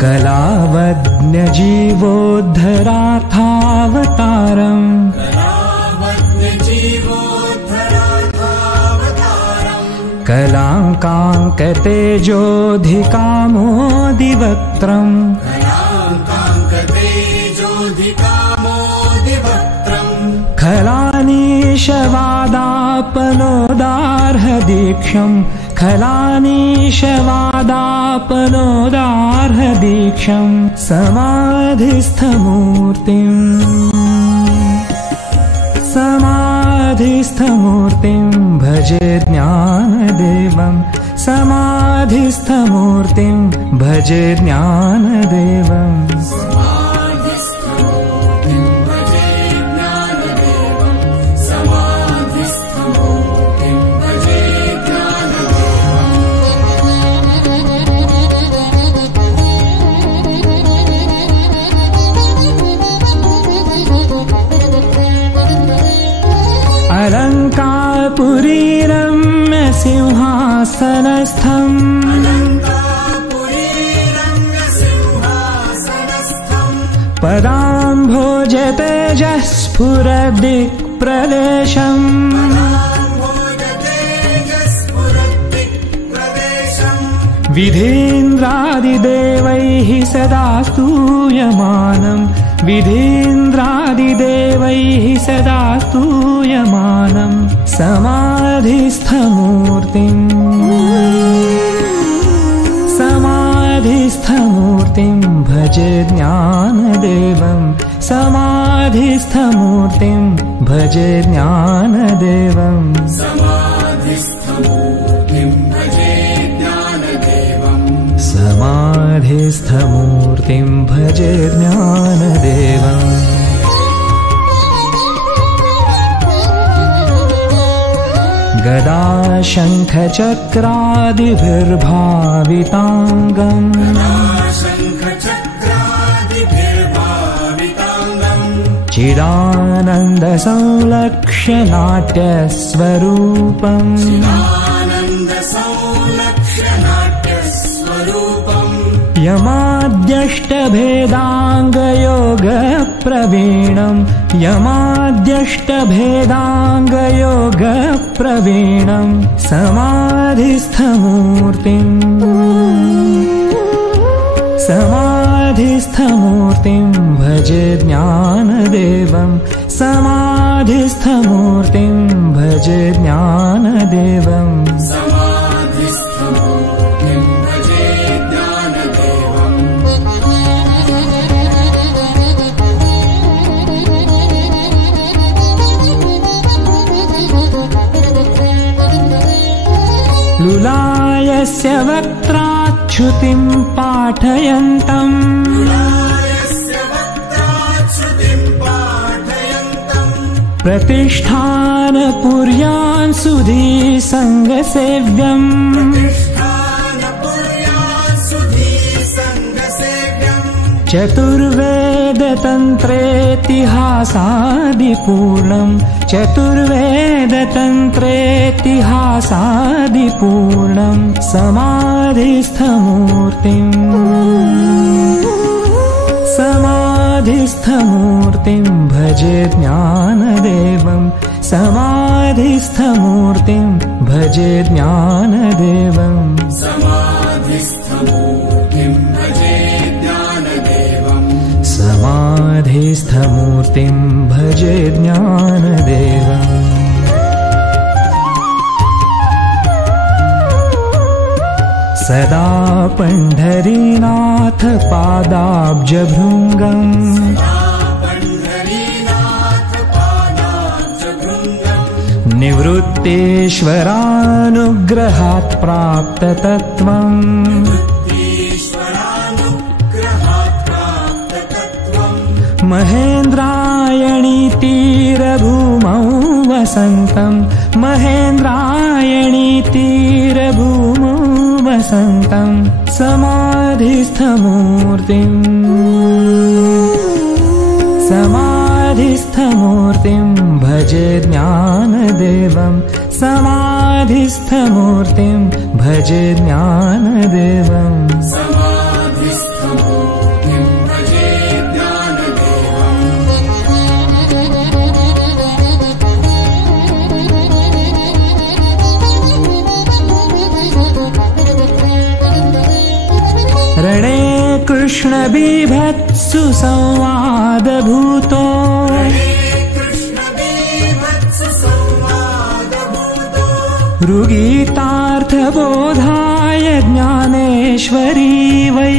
कलावज्ञजीवोद्धरार्थावतारम् कलाङ्काङ्कतेजोऽधिकामोदिवक्त्रम् खलानीशवादापनोदार्हदीक्षम् खलानीशवादापनोदार्हदीक्षम् समाधिस्थमूर्तिम् भजे ज्ञानदेवम् समाधिस्थमूर्तिम् भजे ज्ञानदेवम् अलङ्कारपुरीरम्य सिंहासनस्थम् पदाम्भोजतेजः स्फुरदिक्प्रदेशम् विधीन्द्रादिदेवैः सदा स्तूयमानम् विधीन्द्रादिदेवैः सदा स्तूयमानम् समाधिस्थमूर्तिम् भजे ज्ञानदेवम् समाधिस्थमूर्तिम् भजे ज्ञानदेवम् समाधिस्थमूर्तिम् भजे ज्ञानदेवम् गदा शङ्खचक्रादिभिर्भाविताङ्गम् चिदानन्दसंलक्ष्य नाट्यस्वरूपम् यमाद्यष्टभेदाङ्गयोगप्रवीणम् यमाद्यष्टभेदाङ्गयोगप्रवीणम् समाधिस्थमूर्तिम् भजे ज्ञानदेवम् समाधिस्थमूर्तिम् भजे ज्ञानदेवम् लुलायस्य वक्त्राच्युतिम् पाठयन्तम् प्रतिष्ठानपुर्यान् सुधी सङ्गसेव्यम् चतुर्वेदतन्त्रेतिहासादिपूर्णम् चतुर्वेदतन्त्रेतिहासादिपूर्णम् समाधिस्थमूर्तिम् भजे ज्ञानदेवम् समाधिस्थमूर्तिम् भजे ज्ञानदेवम् समाधिस्थमूर्तिम् भजे ज्ञानदेवम् सदा पण्ढरीनाथ पादाब्जभृङ्गम् निवृत्तेश्वरानुग्रहात् प्राप्ततत्त्वम् महेन्द्रायणी तीरभूमौ वसन्तम् महेन्द्रायणी तीरभूमौ वसन्तम् समाधिस्थमूर्तिम् भजे ज्ञानदेवम् समाधिस्थमूर्तिम् भजे ज्ञानदेवम् कृष्ण बीभत्सु संवादभूतो ऋगीतार्थबोधाय ज्ञानेश्वरी वै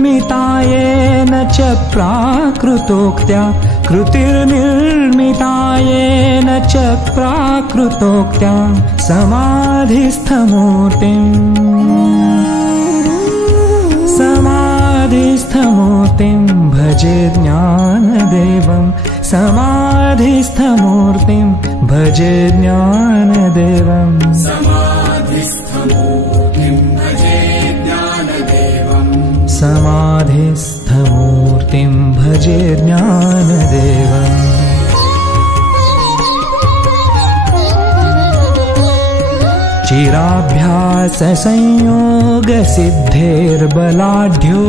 कृतिर्निर्मितायेन च प्राकृतोक्त्या कृतिर्निर्मितायेन च प्राकृतोक्त्या समाधिस्थमूर्तिं भजे ज्ञानदेवं समाधिस्थमूर्तिं भजे ज्ञानदेवं समाधिस्थमूर्तिं भजे ज्ञानदेवम् चिराभ्याससंयोगसिद्धेर्बलाढ्यो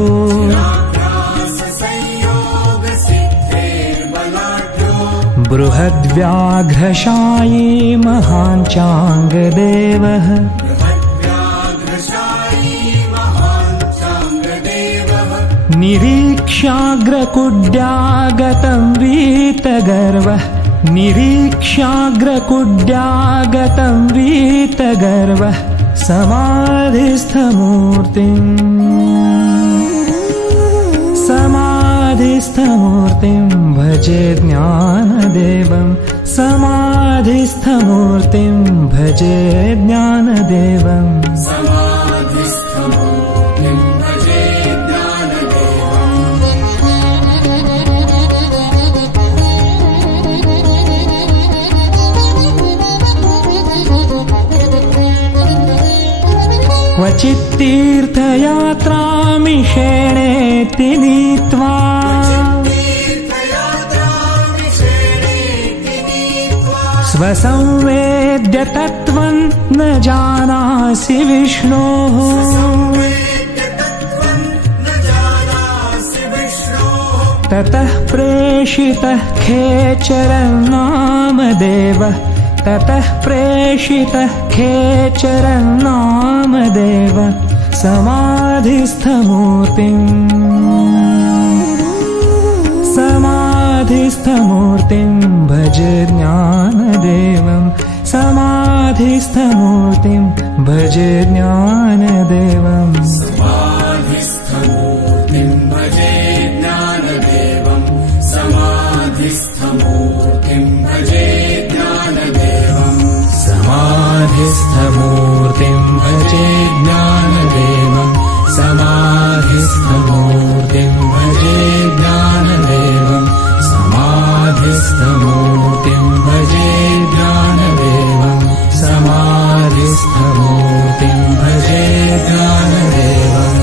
बृहद्व्याघ्रशायी महाञ्चाङ्गदेवः निरीक्ष्याग्रकुड्यागतं वीतगर्वः निरीक्ष्याग्रकुड्यागतं वीतगर्वः समाधिस्थमूर्तिं भजे ज्ञानदेवं समाधिस्थमूर्तिं भजे ज्ञानदेवं क्वचित्तीर्थयात्रामिषेणेति नीत्वा स्वसंवेद्य तत्त्वं न जानासि विष्णोः ततः प्रेषितः खेचरं नामदेवः ततः प्रेषितः खेचरं नामदेवः समाधिस्थमूर्तिं भजे ज्ञानदेवं समाधिस्थमूर्तिं भजे ज्ञानदेवं समाधिस्थमूर्तिं भजे ज्ञानदेवं समाधिस्थमूर्तिं भजे समाधिस्थमूर्तिं भजे ज्ञानदेवं समाधिस्थमूर्तिं भजे ज्ञानदेवं समाधिस्थमूर्तिं भजे ज्ञानदेवं समाधिस्थमूर्तिं भजे ज्ञानदेवम्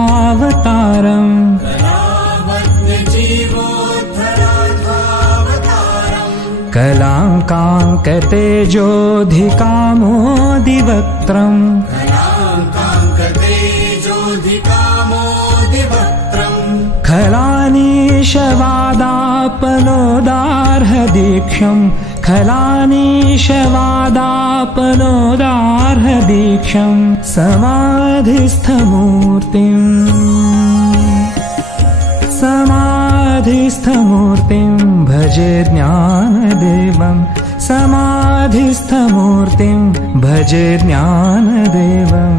कलावज्ञजीवोद्धरार्थावतारम् कलाङ्काङ्कतेजोऽधिकामोदिवक्त्रम् खलानीशवादापनोदार्हदीक्षम् खलानीशवादापनोदार्हदीक्षम् समाधिस्थमूर्तिं भजे ज्ञानदेवं समाधिस्थमूर्तिं भजे ज्ञानदेवम्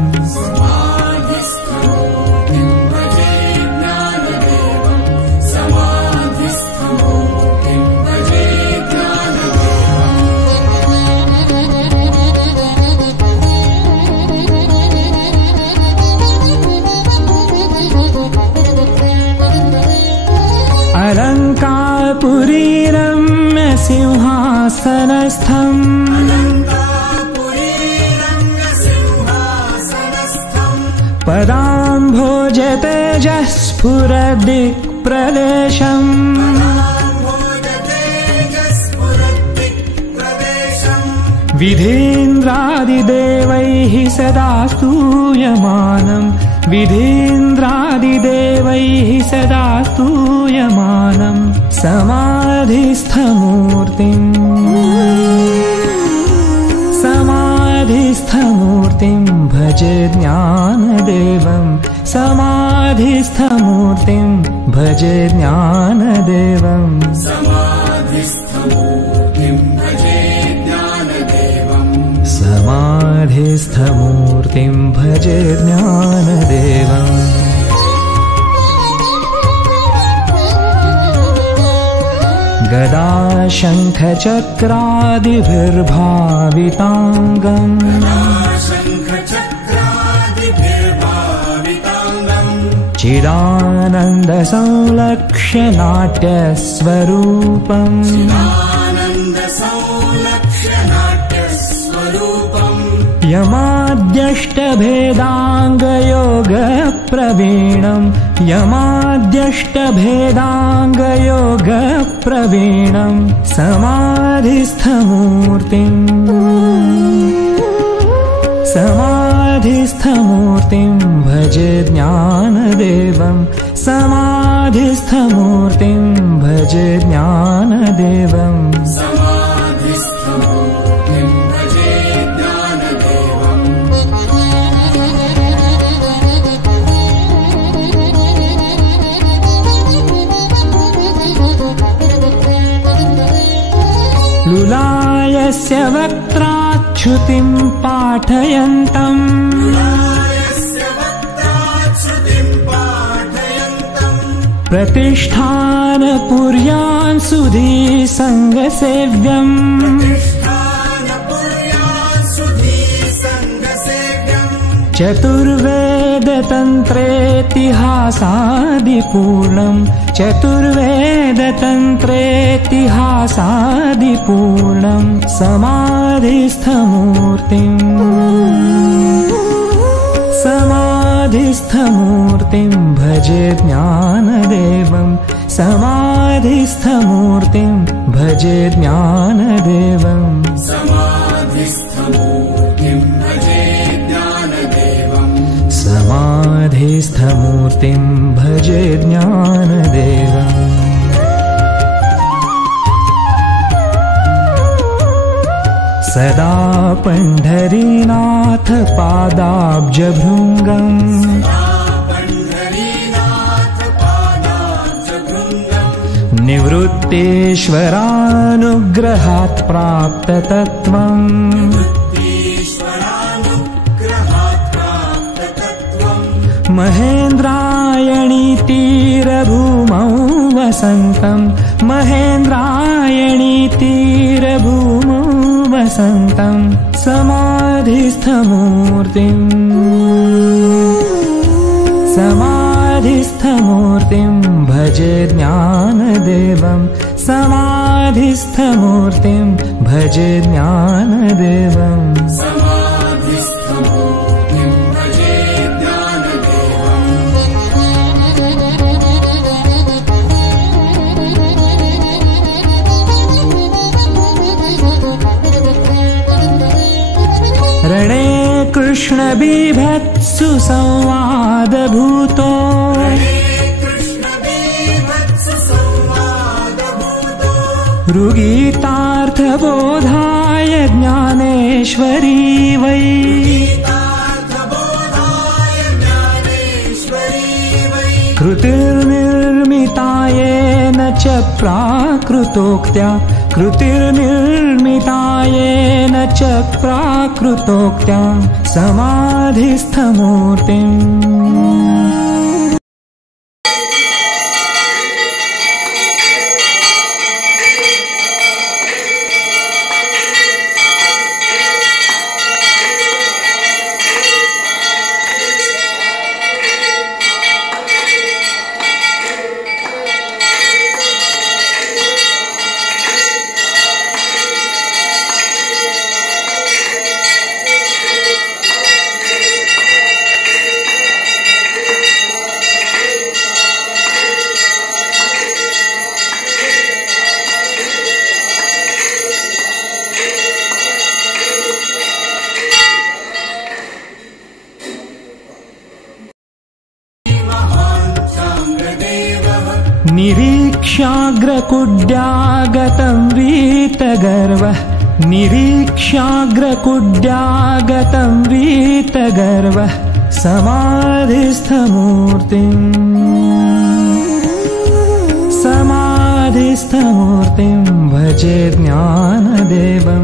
अलङ्कारपुरी रम्य सिंहासनस्थम् पदाम्भोज तेजः स्फुरद्दिक्प्रदेशम् विधीन्द्रादिदेवैः सदा स्तूयमानम् विधीन्द्रादिदेवैः सदा स्तूयमानम् समाधिस्थमूर्तिम् भजे ज्ञानदेवम् समाधिस्थमूर्तिम् भजे ज्ञानदेवम् समाधिस्थमूर्तिं भजे ज्ञानदेवम् गदा शङ्खचक्रादिभिर्भाविताङ्गम् चिदानन्दसंलक्ष्य नाट्यस्वरूपम् यमाद्यष्टभेदाङ्गयोगप्रवीणम् समाधिस्थमूर्तिं भजे ज्ञानदेवम् समाधिस्थमूर्तिं भजे ज्ञानदेवम् लुलायस्य वक्त्राच्युतिं पाठयन्तम् प्रतिष्ठानपुर्यां सुधी सङ्गसेव्यम् चतुर्वेदतन्त्रेतिहासादिपूर्णम् समाधिस्थमूर्तिं भजे ज्ञानदेवम् समाधिस्थमूर्तिं भजे ज्ञानदेवम् समाधिस्थमूर्तिं भजे ज्ञानदेवम् सदा पंढरीनाथ पादाब्जभृङ्गम् निवृत्तेश्वरानुग्रहात् प्राप्ततत्त्वम् महेन्द्रायणी तीरभूमौ वसन्तम् महेन्द्रायणी तीरभूमौ वसन्तम् समाधिस्थमूर्तिं भजे ज्ञानदेवम् समाधिस्थमूर्तिं भजे ज्ञानदेवम् रणे कृष्णबीभत्सु संवादभूतो ऋगीतार्थबोधाय ज्ञानेश्वरी वै कृतिर्निर्मितायेन च प्राकृतोक्त्या कृतिर्निर्मितायेन चक्राकृतोक्त्यां समाधिस्थमूर्तिम्। निरीक्ष्याग्रकुड्यागतं वीतगर्वः निरीक्ष्याग्रकुड्यागतं वीतगर्वः समाधिस्थमूर्तिं भजे ज्ञानदेवं